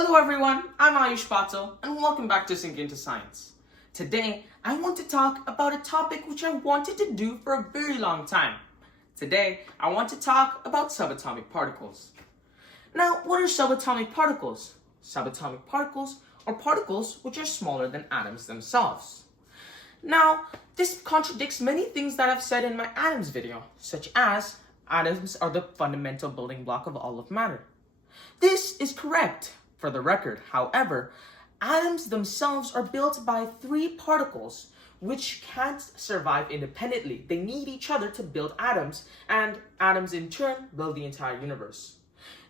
Hello everyone, I'm Ayush Patel and welcome back to Sink Into Science. Today, I want to talk about a topic which I wanted to do for a very long time. Today, I want to talk about subatomic particles. Now, what are subatomic particles? Subatomic particles are particles which are smaller than atoms themselves. Now, this contradicts many things that I've said in my atoms video, such as atoms are the fundamental building block of all of matter. This is correct, for the record. However, atoms themselves are built by three particles which can't survive independently. They need each other to build atoms, and atoms in turn build the entire universe.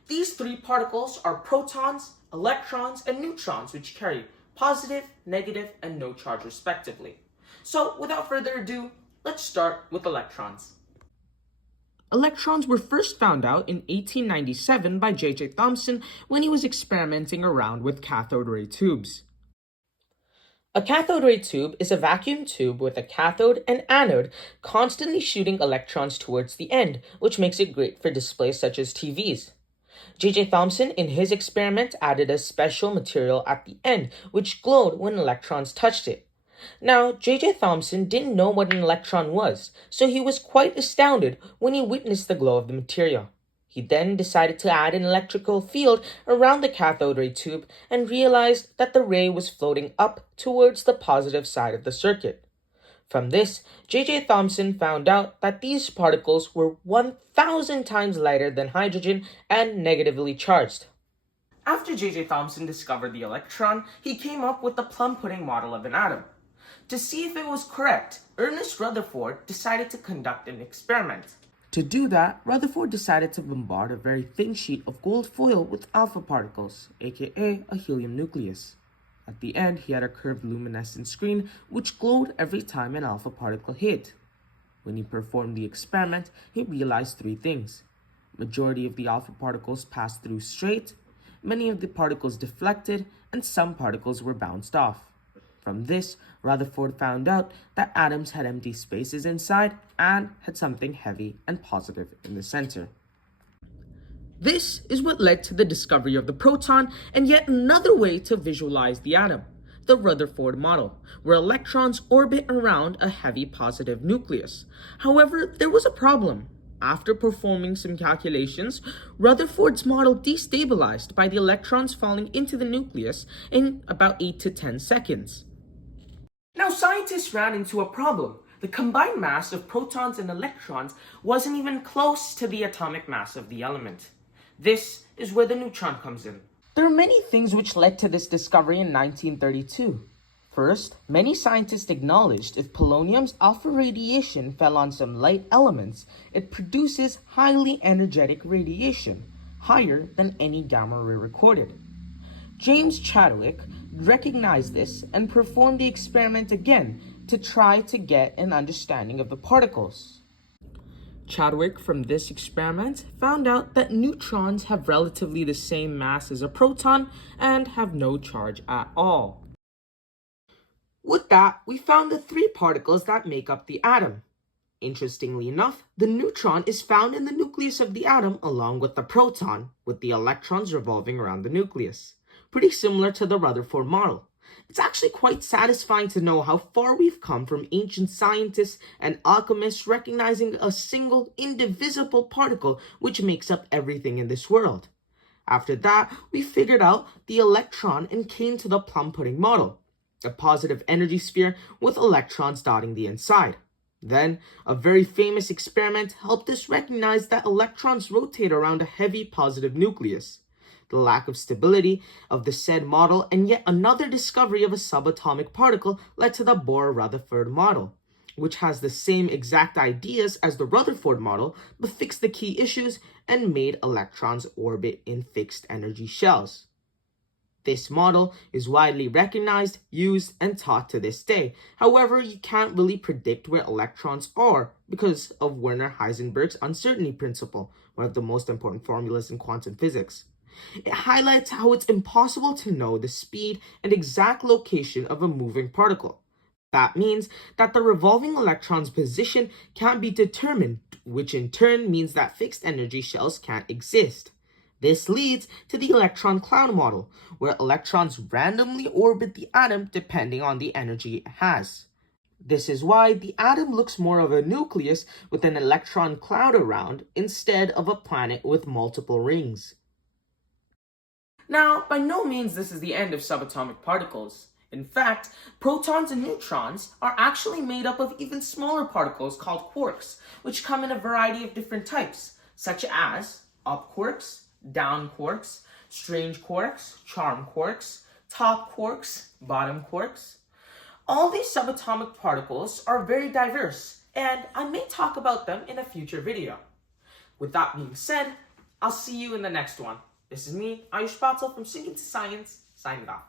These three particles are protons, electrons, and neutrons, which carry positive, negative, and no charge respectively. So without further ado, let's start with electrons. Electrons were first found out in 1897 by J.J. Thomson when he was experimenting around with cathode ray tubes. A cathode ray tube is a vacuum tube with a cathode and anode constantly shooting electrons towards the end, which makes it great for displays such as TVs. J.J. Thomson, in his experiment, added a special material at the end, which glowed when electrons touched it. Now, J.J. Thomson didn't know what an electron was, so he was quite astounded when he witnessed the glow of the material. He then decided to add an electrical field around the cathode ray tube and realized that the ray was floating up towards the positive side of the circuit. From this, J.J. Thomson found out that these particles were 1,000 times lighter than hydrogen and negatively charged. After J.J. Thomson discovered the electron, he came up with the plum pudding model of an atom. To see if it was correct, Ernest Rutherford decided to conduct an experiment. To do that, Rutherford decided to bombard a very thin sheet of gold foil with alpha particles, aka a helium nucleus. At the end, he had a curved luminescent screen which glowed every time an alpha particle hit. When he performed the experiment, he realized three things. Majority of the alpha particles passed through straight, many of the particles deflected, and some particles were bounced off. From this, Rutherford found out that atoms had empty spaces inside and had something heavy and positive in the center. This is what led to the discovery of the proton and yet another way to visualize the atom, the Rutherford model, where electrons orbit around a heavy positive nucleus. However, there was a problem. After performing some calculations, Rutherford's model destabilized by the electrons falling into the nucleus in about 8 to 10 seconds. Now, scientists ran into a problem. The combined mass of protons and electrons wasn't even close to the atomic mass of the element. This is where the neutron comes in. There are many things which led to this discovery in 1932. First, many scientists acknowledged if polonium's alpha radiation fell on some light elements, it produces highly energetic radiation, higher than any gamma ray recorded. James Chadwick recognized this and performed the experiment again to try to get an understanding of the particles. Chadwick, from this experiment, found out that neutrons have relatively the same mass as a proton and have no charge at all. With that, we found the three particles that make up the atom. Interestingly enough, the neutron is found in the nucleus of the atom along with the proton, with the electrons revolving around the nucleus. Pretty similar to the Rutherford model. It's actually quite satisfying to know how far we've come from ancient scientists and alchemists recognizing a single, indivisible particle which makes up everything in this world. After that, we figured out the electron and came to the plum pudding model, a positive energy sphere with electrons dotting the inside. Then, a very famous experiment helped us recognize that electrons rotate around a heavy positive nucleus. The lack of stability of the said model and yet another discovery of a subatomic particle led to the Bohr-Rutherford model, which has the same exact ideas as the Rutherford model but fixed the key issues and made electrons orbit in fixed energy shells. This model is widely recognized, used, and taught to this day. However, you can't really predict where electrons are because of Werner Heisenberg's uncertainty principle, one of the most important formulas in quantum physics. It highlights how it's impossible to know the speed and exact location of a moving particle. That means that the revolving electron's position can't be determined, which in turn means that fixed energy shells can't exist. This leads to the electron cloud model, where electrons randomly orbit the atom depending on the energy it has. This is why the atom looks more of a nucleus with an electron cloud around instead of a planet with multiple rings. Now, by no means this is the end of subatomic particles. In fact, protons and neutrons are actually made up of even smaller particles called quarks, which come in a variety of different types, such as up quarks, down quarks, strange quarks, charm quarks, top quarks, bottom quarks. All these subatomic particles are very diverse, and I may talk about them in a future video. With that being said, I'll see you in the next one. This is me, Ayush Patel from Sink Into Science, signing off.